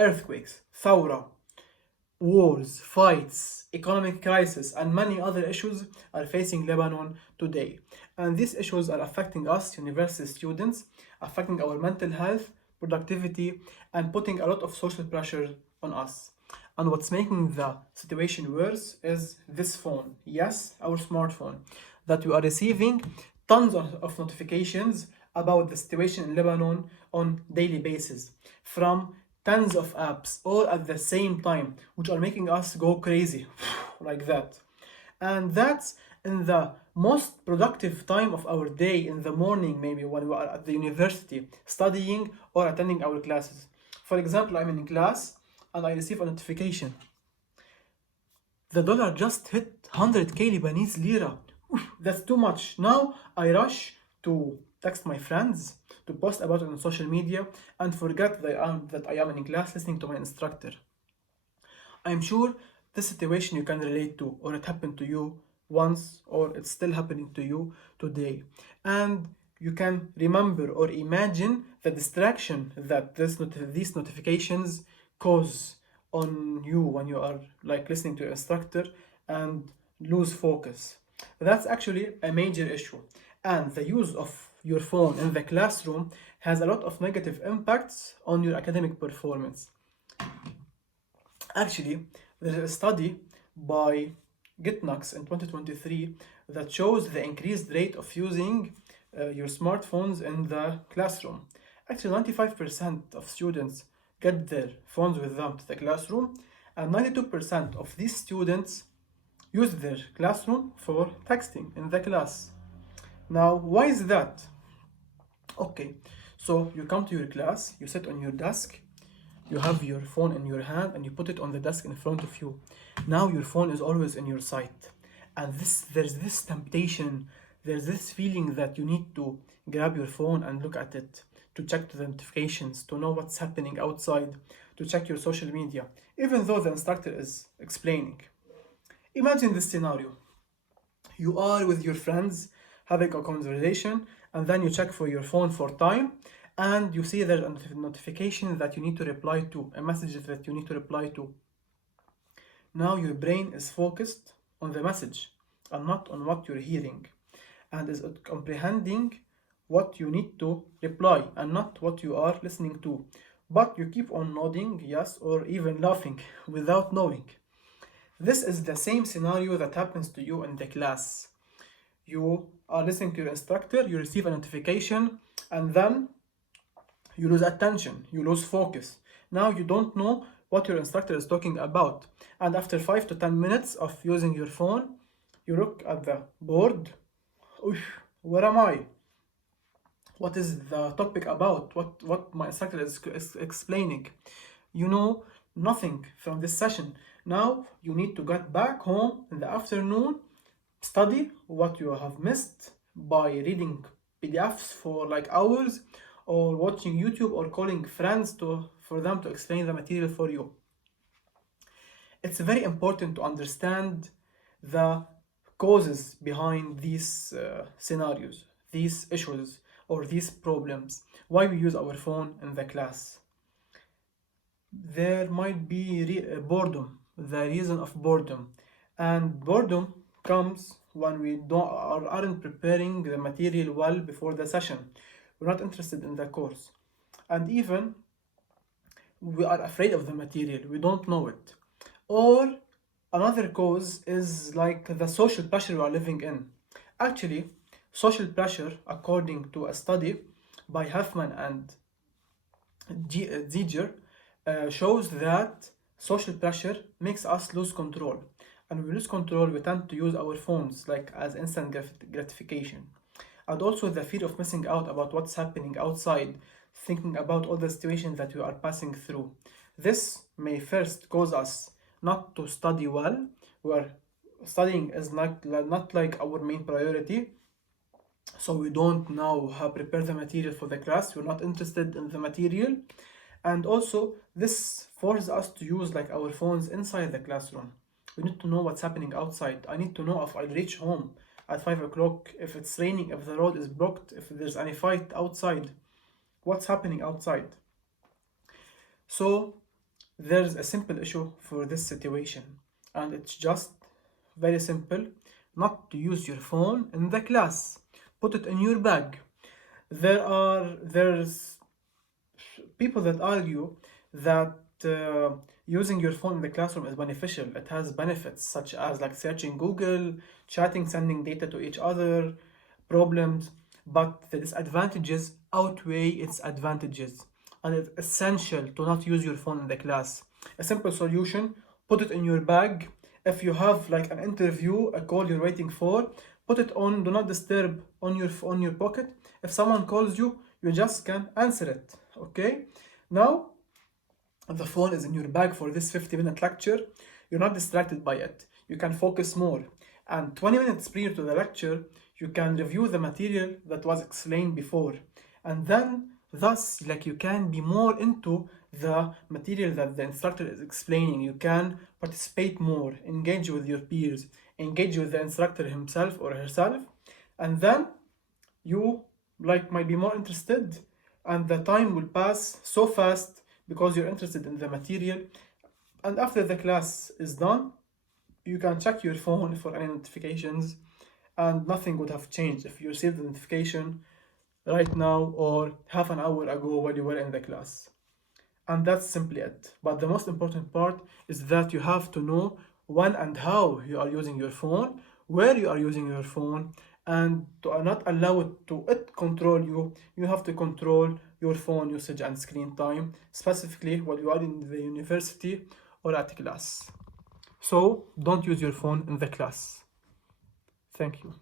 earthquakes, thawra, wars, fights, economic crisis, and many other issues are facing Lebanon today. And these issues are affecting us, university students, affecting our mental health, productivity, and putting a lot of social pressure on us. And what's making the situation worse is this phone. Yes, our smartphone. That we are receiving tons of notifications about the situation in Lebanon on daily basis from tons of apps all at the same time, which are making us go crazy like that. And that's in the most productive time of our day, in the morning, maybe when we are at the university studying or attending our classes. For example, I'm in class and I receive a notification. The dollar just hit 100k Lebanese lira. That's too much. Now I rush to text my friends, to post about it on social media, and forget that I am in class listening to my instructor. I'm sure this situation you can relate to, or it happened to you once, or it's still happening to you today. And you can remember or imagine the distraction that these notifications cause on you when you are like listening to your instructor and lose focus. That's actually a major issue. And the use of your phone in the classroom has a lot of negative impacts on your academic performance. Actually, there's a study by Gitnux in 2023 that shows the increased rate of using your smartphones in the classroom. Actually, 95% of students get their phones with them to the classroom, and 92% of these students use their classroom for texting in the class. Now, why is that? Okay, so you come to your class, you sit on your desk, you have your phone in your hand and you put it on the desk in front of you. Now your phone is always in your sight. And there's this temptation, there's this feeling that you need to grab your phone and look at it, to check the notifications, to know what's happening outside, to check your social media, even though the instructor is explaining. Imagine this scenario. You are with your friends having a conversation, and then you check for your phone for time, and you see there's a notification that you need to reply to, a message that you need to reply to. Now your brain is focused on the message and not on what you're hearing, and is comprehending what you need to reply and not what you are listening to. But you keep on nodding yes or even laughing without knowing. This is the same scenario that happens to you in the class. You are listening to your instructor, you receive a notification, and then you lose attention, you lose focus. Now you don't know what your instructor is talking about. And after 5 to 10 minutes of using your phone, you look at the board. Oof, where am I? What is the topic about? What my instructor is explaining? You know nothing from this session. Now you need to get back home in the afternoon, study what you have missed by reading PDFs for like hours, or watching YouTube, or calling friends for them to explain the material for you. It's very important to understand the causes behind these scenarios, these issues, or these problems, why we use our phone in the class. There might be boredom, the reason of boredom, and boredom comes when we aren't preparing the material well before the session. We're not interested in the course, and even we are afraid of the material, we don't know it. Or another cause is like the social pressure we are living in. Actually, social pressure, according to a study by Huffman and Ziegler, shows that social pressure makes us lose control. And when we lose control, we tend to use our phones like as instant gratification. And also the fear of missing out about what's happening outside, thinking about all the situations that we are passing through. This may first cause us not to study well, where studying is not like our main priority. So we don't know how to prepare the material for the class, we're not interested in the material. And also this forces us to use like our phones inside the classroom. We need to know what's happening outside. I need to know if I'll reach home at 5 o'clock, if it's raining, if the road is blocked, if there's any fight outside, what's happening outside. So there's a simple issue for this situation, and it's just very simple not to use your phone in the class. Put it in your bag. There's people that argue that using your phone in the classroom is beneficial. It has benefits such as like searching Google, chatting, sending data to each other, problems, but the disadvantages outweigh its advantages. And it's essential to not use your phone in the class. A simple solution, put it in your bag. If you have like an interview, a call you're waiting for, put it on do not disturb on your pocket. If someone calls you, you just can answer it. Okay? Now the phone is in your bag for this 50-minute lecture. You're not distracted by it. You can focus more. And 20 minutes prior to the lecture, you can review the material that was explained before. And then, thus, like you can be more into the material that the instructor is explaining. You can participate more, engage with your peers, engage with the instructor himself or herself. And then you like might be more interested, and the time will pass so fast because you're interested in the material. And after the class is done, you can check your phone for any notifications, and nothing would have changed if you received the notification right now or half an hour ago while you were in the class. And that's simply it. But the most important part is that you have to know when and how you are using your phone, where you are using your phone, and to not allow it control you. You have to control your phone usage and screen time, specifically while you are in the university or at class. So don't use your phone in the class. Thank you.